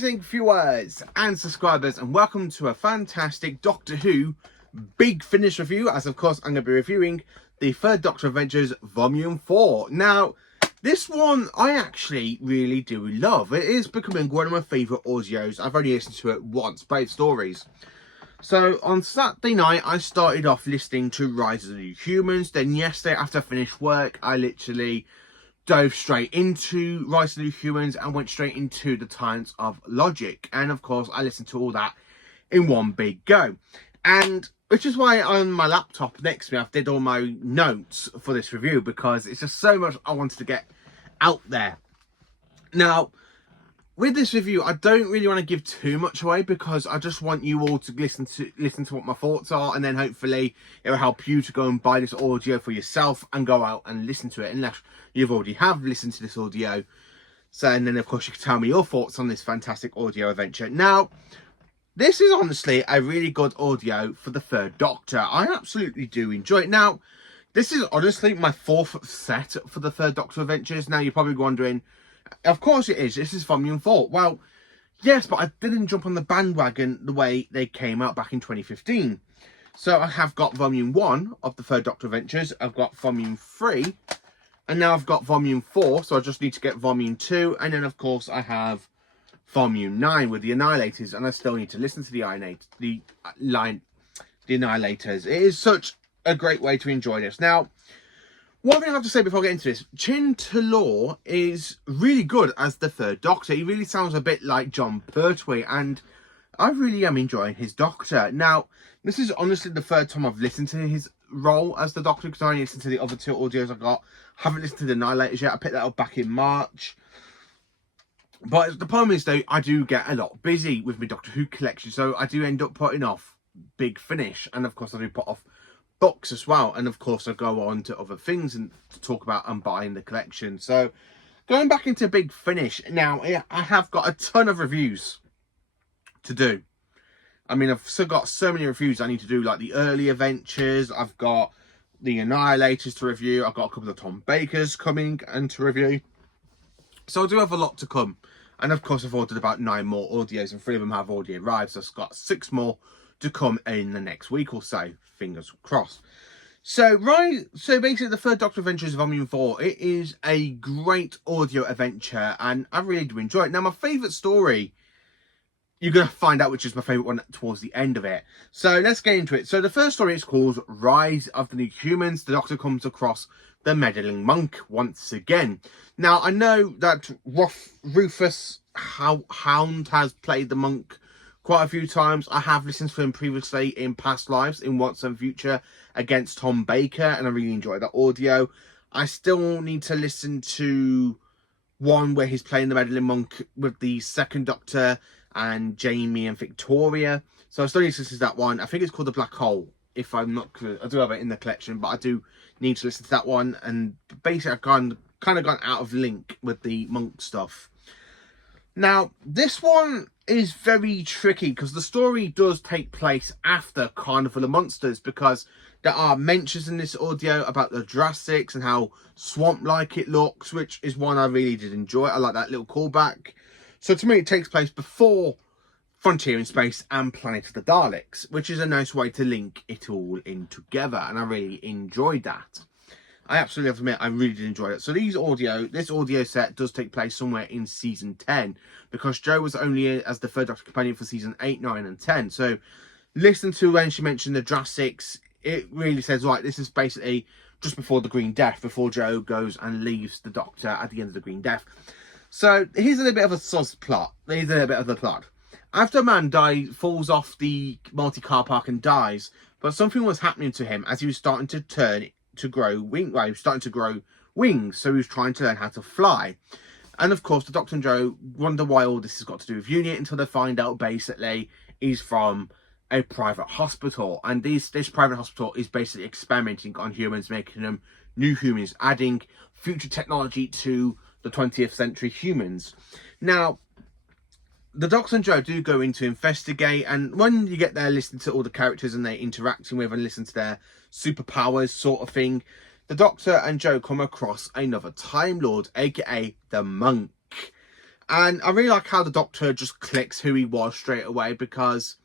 amazing viewers and subscribers, and welcome to a fantastic Doctor Who Big Finish review, as of course I'm going to be reviewing the third Doctor Adventures Volume 4. Now, this one I actually really do love. It is becoming one of my favourite audios. I've only listened to it once, both stories. So on Saturday night I started off listening to Rise of the New Humans. Then yesterday after I finished work I literally dove straight into Rise of the New Humans and went straight into the Times of Logic. And of course I listened to all that in one big go. And which is why on my laptop next to me I've did all my notes for this review, because it's just so much I wanted to get out there. Now, with this review, I don't really want to give too much away, because I just want you all to listen to what my thoughts are, and then hopefully it will help you to go and buy this audio for yourself and go out and listen to it, unless you've already have listened to this audio. So, and then of course you can tell me your thoughts on this fantastic audio adventure. Now, this is honestly a really good audio for the third Doctor. I absolutely do enjoy it. Now, this is honestly my fourth set for the third Doctor adventures. Now you're probably wondering, of course it is. This is Volume 4. Well, yes, but I didn't jump on the bandwagon the way they came out back in 2015. So I have got Volume 1 of the third Doctor Adventures. I've got Volume 3. And now I've got Volume 4. So I just need to get Volume 2. And then, of course, I have Volume 9 with the Annihilators. And I still need to listen to the Annihilators. It is such a great way to enjoy this. Now, one thing I have to say before I get into this, Chin Talor is really good as the third Doctor. He really sounds a bit like John Pertwee, and I really am enjoying his Doctor. Now, this is honestly the third time I've listened to his role as the Doctor, because I only listened to the other two audios I got. Haven't listened to the Annihilators yet. I picked that up back in March. But the problem is, though, I do get a lot busy with my Doctor Who collection, so I do end up putting off Big Finish, and of course I do put off books as well, and of course I go on to other things and to talk about and buying the collection. So going back into Big Finish now, I have got a ton of reviews to do. I mean, I've still got so many reviews I need to do, like the early adventures. I've got the Annihilators to review. I've got a couple of Tom Bakers coming and to review. So I do have a lot to come, and of course I've ordered about 9 more audios, and 3 of them have already arrived, so I've got 6 more to come in the next week or so, fingers crossed. So basically the third Doctor Adventures Volume 4, it is a great audio adventure, and I really do enjoy it. Now, my favourite story, you're going to find out which is my favourite one towards the end of it. So let's get into it. So the first story is called Rise of the New Humans. The Doctor comes across the meddling monk once again. Now, I know that Rufus Hound has played the monk quite a few times. I have listened to him previously in past lives in Once and Future against Tom Baker, and I really enjoyed that audio. I still need to listen to one where he's playing the meddling monk with the second Doctor and Jamie and Victoria. So I still need to listen to that one. I think it's called The Black Hole, if I'm not clear. I do have it in the collection, but I do need to listen to that one. And basically I've kind of gone out of link with the monk stuff. Now, this one is very tricky, because the story does take place after Carnival of Monsters, because there are mentions in this audio about the Jurassics and how swamp-like it looks, which is one I really did enjoy. I like that little callback. So to me, it takes place before Frontier in Space and Planet of the Daleks, which is a nice way to link it all in together, and I really enjoyed that. I absolutely have to admit, I really did enjoy it. So this audio set does take place somewhere in season 10, because Jo was only as the third Doctor companion for season 8, 9 and 10. So listen to when she mentioned the Jurassics, it really says, right, this is basically just before the Green Death, before Jo goes and leaves the Doctor at the end of the Green Death. So here's a little bit of a soz plot. Here's a little bit of the plot. After a man falls off the multi-car park and dies, but something was happening to him as he was starting to grow wings. Well, he was starting to grow wings, so he was trying to learn how to fly. And of course, the Doctor and Jo wonder why all this has got to do with Unit, until they find out basically he's from a private hospital, and this private hospital is basically experimenting on humans, making them new humans, adding future technology to the 20th century humans. Now, the Doctor and Jo do go in to investigate, and when you get there, listen to all the characters and they're interacting with and listen to their superpowers sort of thing, the Doctor and Jo come across another Time Lord, aka the Monk. And I really like how the Doctor just clicks who he was straight away, because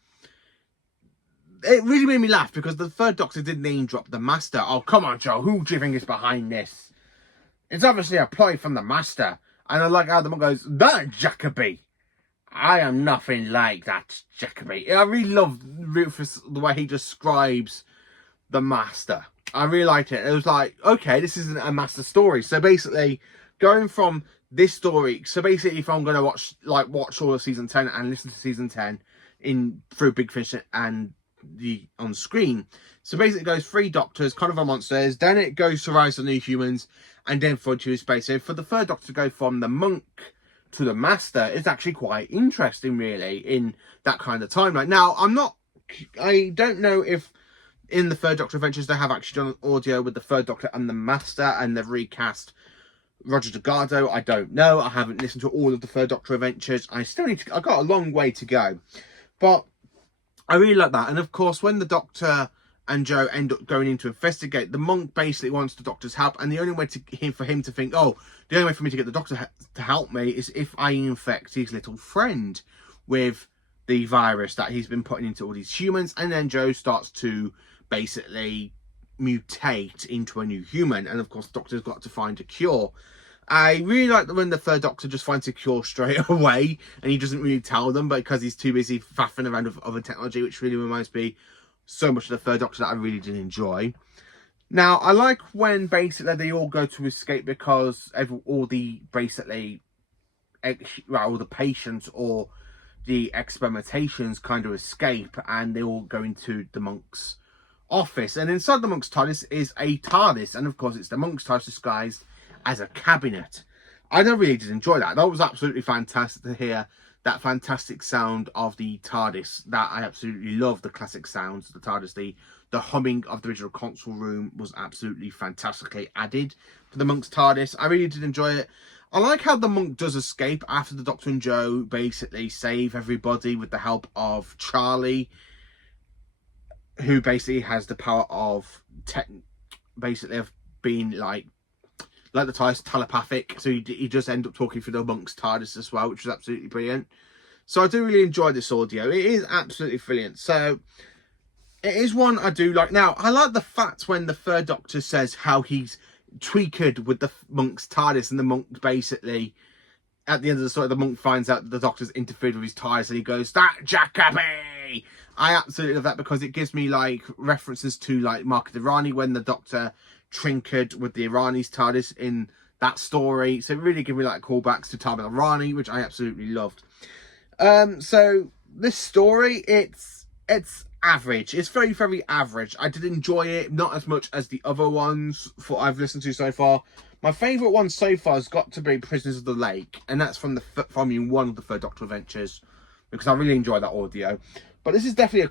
it really made me laugh, because the third Doctor did name drop the Master. Oh, come on, Joe, who do you think is behind this? It's obviously a ploy from the Master. And I like how the monk goes, that Jacoby. I am nothing like that Jacoby. I really love Rufus, the way he describes the Master. I really liked it. It was like, okay, this isn't a Master story. So basically, going from this story, so basically if I'm going to watch all of season 10 and listen to season 10 through Big Finish and the on screen. So basically it goes 3 Doctors, kind of a monsters, then it goes to Rise of the New Humans, and then Frontier Space. So for the third Doctor to go from the monk to the Master is actually quite interesting, really, in that kind of timeline. Now, I don't know if in the third Doctor Adventures they have actually done an audio with the third Doctor and the Master, and they've recast Roger Delgado. I don't know. I haven't listened to all of the third Doctor Adventures. I've got a long way to go. But I really like that. And of course, when the Doctor and Joe end up going in to investigate, the monk basically wants the Doctor's help, and the only way for him to think, oh, the only way for me to get the Doctor to help me is if I infect his little friend with the virus that he's been putting into all these humans. And then Joe starts to basically mutate into a new human, and of course the Doctor's got to find a cure. I really like when the third Doctor just finds a cure straight away, and he doesn't really tell them, but because he's too busy faffing around with other technology, which really reminds me so much of the third Doctor that I really did enjoy. Now, I like when basically they all go to escape because all the patients or the experimentations kind of escape, and they all go into the monk's office. And inside the monk's TARDIS is a TARDIS, and of course it's the monk's TARDIS disguised as a cabinet. I really did enjoy that. That was absolutely fantastic to hear that fantastic sound of the TARDIS. That I absolutely love the classic sounds of the TARDIS. The humming of the original console room was absolutely fantastically added to the monk's TARDIS. I really did enjoy it. I like how the monk does escape after the Doctor and Joe basically save everybody with the help of Charlie, who basically has the power of being like the TARDIS, telepathic. So he does end up talking through the monk's TARDIS as well, which is absolutely brilliant. So I do really enjoy this audio. It is absolutely brilliant. So it is one I do like. Now, I like the fact when the third Doctor says how he's tweaked with the monk's TARDIS, and the monk basically, at the end of the story, the monk finds out that the Doctor's interfered with his TARDIS, and he goes, that Jacoby! I absolutely love that, because it gives me like references to like Mark of Irani, when the Doctor trinketed with the Irani's TARDIS in that story. So it really gives me like callbacks to Time of Irani, which I absolutely loved. So this story, it's average. It's very, very average. I did enjoy it, not as much as the other ones I've listened to so far. My favourite one so far has got to be Prisoners of the Lake, and that's from volume 1 of the third Doctor Adventures, because I really enjoy that audio. But this is definitely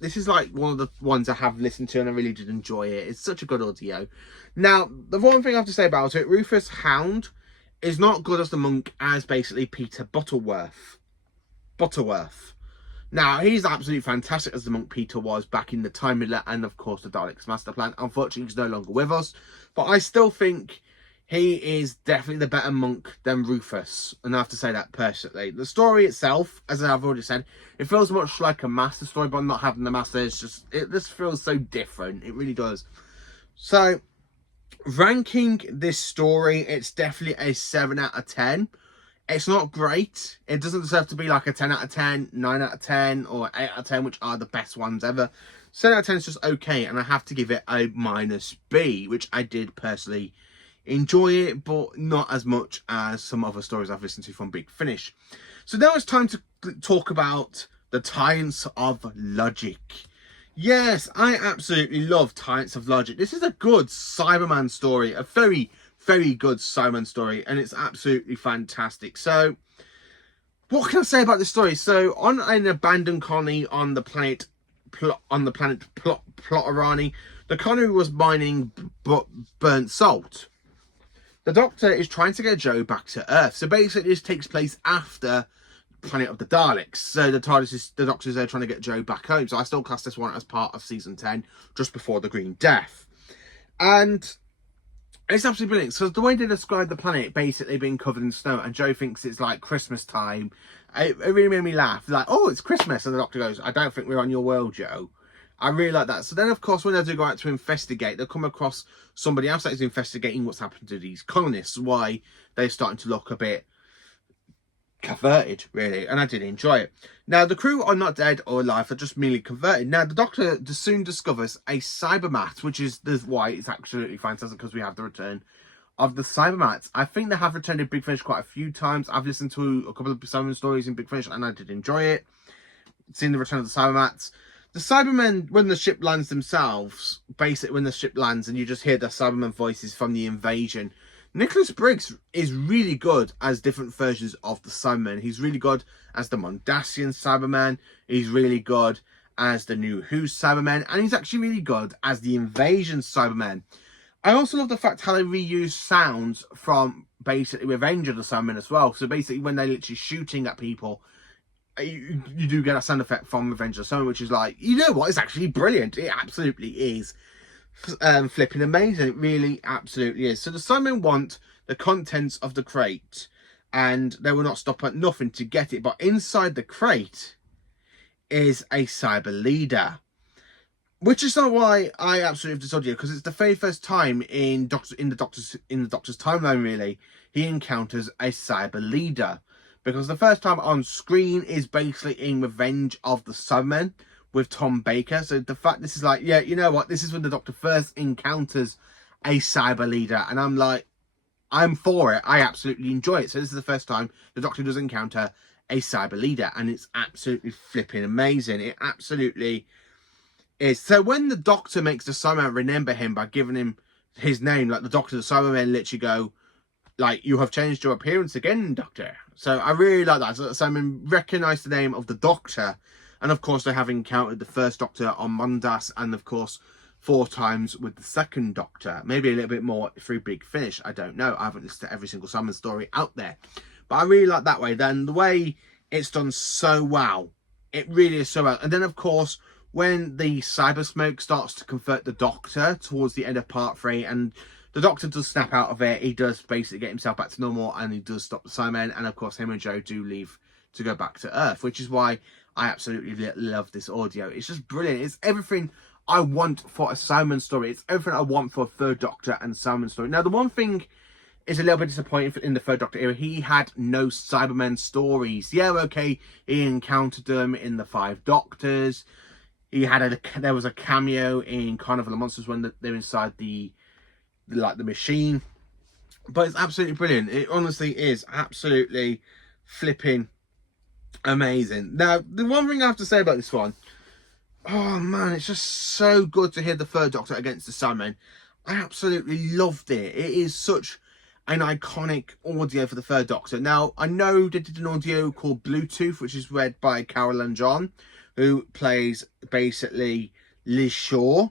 this is like one of the ones I have listened to, and I really did enjoy it. It's such a good audio. Now, the one thing I have to say about it, Rufus Hound is not good as the monk as basically Peter Butterworth. Now, he's absolutely fantastic as the monk Peter was back in the Time Miller and, of course, the Daleks Master Plan. Unfortunately, he's no longer with us. But I still think he is definitely the better monk than Rufus. And I have to say that personally. The story itself, as I've already said, it feels much like a Master story, but not having the Master, it just feels so different. It really does. So, ranking this story, it's definitely a 7 out of 10. It's not great. It doesn't deserve to be like a 10 out of 10, 9 out of 10, or 8 out of 10, which are the best ones ever. 7 out of 10 is just okay, and I have to give it a -B, which I did personally enjoy it, but not as much as some other stories I've listened to from Big Finish. So now it's time to talk about the Tides of Logic. Yes, I absolutely love Tides of Logic. This is a good Cyberman story, a very, very good Cyberman story, and it's absolutely fantastic. So, what can I say about this story? So, on an abandoned colony on the planet Plotterani, the colony was mining burnt salt. The Doctor is trying to get Joe back to Earth. So basically, this takes place after Planet of the Daleks. So the Doctor is there trying to get Joe back home. So I still class this one as part of season 10, just before the Green Death. And It's absolutely brilliant. So the way they describe the planet basically being covered in snow, and Joe thinks it's like Christmas time, it really made me laugh. Like, oh, it's Christmas, and the Doctor goes, "I don't think we're on your world, Joe." I really like that. So then, of course, when they do go out to investigate, they'll come across somebody else that is investigating what's happened to these colonists, why they're starting to look a bit converted, really, and I did enjoy it. Now, the crew are not dead or alive, they're just merely converted. Now, the Doctor soon discovers a cybermat, which is why it's absolutely fantastic, because we have the return of the cybermats. I think they have returned in Big Finish quite a few times. I've listened to a couple of Simon stories in Big Finish, and I did enjoy it. Seeing the return of the cybermats. The Cybermen, when the ship lands themselves, basically when the ship lands and you just hear the Cybermen voices from the invasion, Nicholas Briggs is really good as different versions of the Cybermen. He's really good as the Mondasian Cyberman. He's really good as the New Who Cybermen. And he's actually really good as the Invasion Cybermen. I also love the fact how they reuse sounds from basically Revenge of the Cybermen as well. So basically when they're literally shooting at people, you do get a sound effect from Revenge of the Cybermen, which is like, you know what, it's actually brilliant. It absolutely is. Flipping amazing. It really absolutely is. So the Cybermen want the contents of the crate, and they will not stop at nothing to get it. But inside the crate is a cyber leader, which is not why I absolutely love this audio, because it's the very first time in the Doctor's timeline, really, he encounters a cyber leader. Because the first time on screen is basically in Revenge of the Cybermen with Tom Baker. So the fact this is like, yeah, you know what? This is when the Doctor first encounters a cyber leader. And I'm like, I'm for it. I absolutely enjoy it. So this is the first time the Doctor does encounter a cyber leader. And it's absolutely flipping amazing. It absolutely is. So when the Doctor makes the Cyberman remember him by giving him his name, like the Doctor, the Cybermen literally go, like, you have changed your appearance again, Doctor. So I really like that. So Simon recognised the name of the Doctor. And of course, they have encountered the first Doctor on Mondas. And of course, 4 times with the second Doctor. Maybe a little bit more through Big Finish. I don't know. I haven't listened to every single Simon story out there. But I really like that way. Then the way it's done so well. It really is so well. And then, of course, when the cyber smoke starts to convert the Doctor towards the end of part 3, and the Doctor does snap out of it. He does basically get himself back to normal, and he does stop the Cybermen. And of course, him and Joe do leave to go back to Earth, which is why I absolutely love this audio. It's just brilliant. It's everything I want for a Cyberman story. It's everything I want for a Third Doctor and Cyberman story. Now, the one thing is a little bit disappointing in the Third Doctor era. He had no Cybermen stories. Yeah, okay, he encountered them in the 5 Doctors. He had there was a cameo in Carnival of Monsters when they're inside the machine, but it's absolutely brilliant. It honestly is absolutely flipping amazing. Now, the one thing I have to say about this one, oh man, it's just so good to hear the Third Doctor against the Cybermen. I absolutely loved it. It is such an iconic audio for the Third Doctor. Now, I know they did an audio called Bluetooth, which is read by Carolyn John, who plays basically Liz Shaw.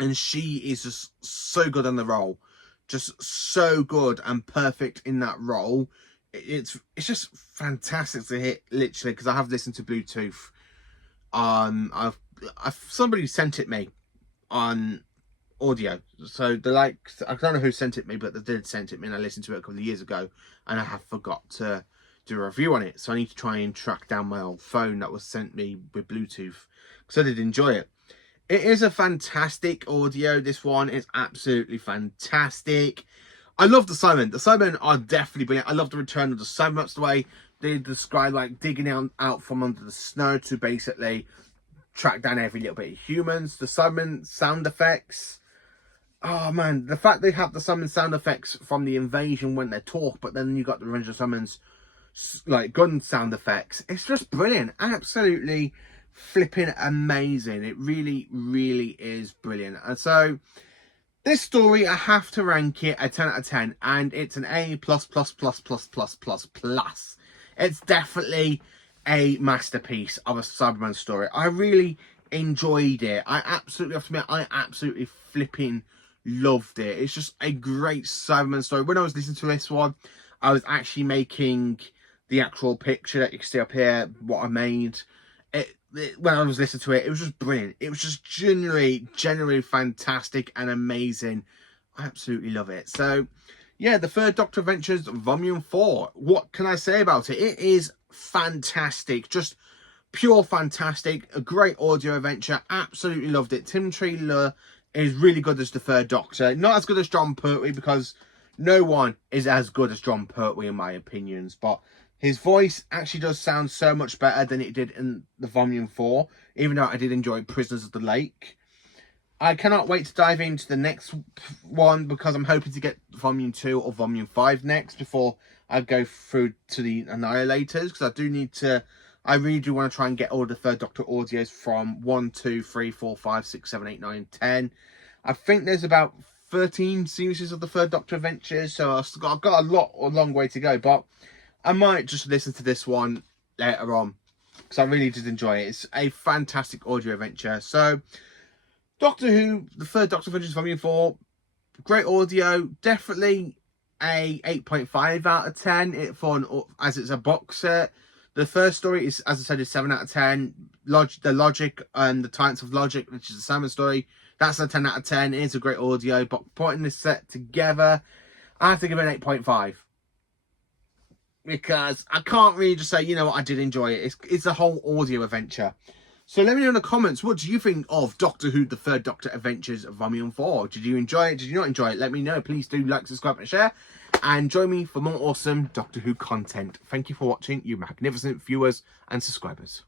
And she is just so good on the role. Just so good and perfect in that role. It's just fantastic to hit, literally, because I have listened to Bluetooth. Somebody sent it me on audio. So I don't know who sent it me, but they did send it me, and I listened to it a couple of years ago, and I have forgot to do a review on it. So I need to try and track down my old phone that was sent me with Bluetooth, because I did enjoy it. It is a fantastic audio, this one. It's absolutely fantastic. I love the Cybermen. The Cybermen are definitely brilliant. I love the return of the Cybermen, the way they describe, like, digging out from under the snow to basically track down every little bit of humans. The Cybermen sound effects. Oh, man. The fact they have the Cybermen sound effects from the invasion when they talk, but then you got the Revenge of the Cybermen's, like, gun sound effects. It's just brilliant. Absolutely flipping amazing. It really, really is brilliant. And so this story, I have to rank it a 10 out of 10, and it's an A+++++++++. It's definitely a masterpiece of a Cyberman story. I really enjoyed it. I absolutely flipping loved it. It's just a great Cyberman story. When I was listening to this one, I was actually making the actual picture that you can see up here, what I made. When I was listening to it, it was just brilliant. It was just genuinely fantastic and amazing. Absolutely love it. So, yeah, the Third Doctor Adventures Volume 4. What can I say about it? It is fantastic. Just pure fantastic. A great audio adventure. Absolutely loved it. Tim Treadler is really good as the Third Doctor. Not as good as John Pertwee, because no one is as good as John Pertwee in my opinions. But his voice actually does sound so much better than it did in the Volume 4. Even though I did enjoy Prisoners of the Lake. I cannot wait to dive into the next one, because I'm hoping to get Volume 2 or Volume 5 next before I go through to the Annihilators, because I really do want to try and get all the Third Doctor audios from 1, 2, 3, 4, 5, 6, 7, 8, 9, 10. I think there's about 13 series of the Third Doctor Adventures, so I've got a long way to go, but I might just listen to this one later on, because I really did enjoy it. It's a fantastic audio adventure. So, Doctor Who, the Third Doctor Adventures Volume 4, great audio, definitely a 8.5 out of 10 as it's a box set. The first story is, as I said, is 7 out of 10. The Logic and the Titans of Logic, which is a Salmon story, that's a 10 out of 10. It is a great audio, but putting this set together, I have to give it an 8.5. Because I can't really just say, you know what, I did enjoy it. It's a whole audio adventure. So let me know in the comments, what do you think of Doctor Who, the Third Doctor Adventures Volume 4? Did you enjoy it? Did you not enjoy it? Let me know. Please do like, subscribe and share. And join me for more awesome Doctor Who content. Thank you for watching, you magnificent viewers and subscribers.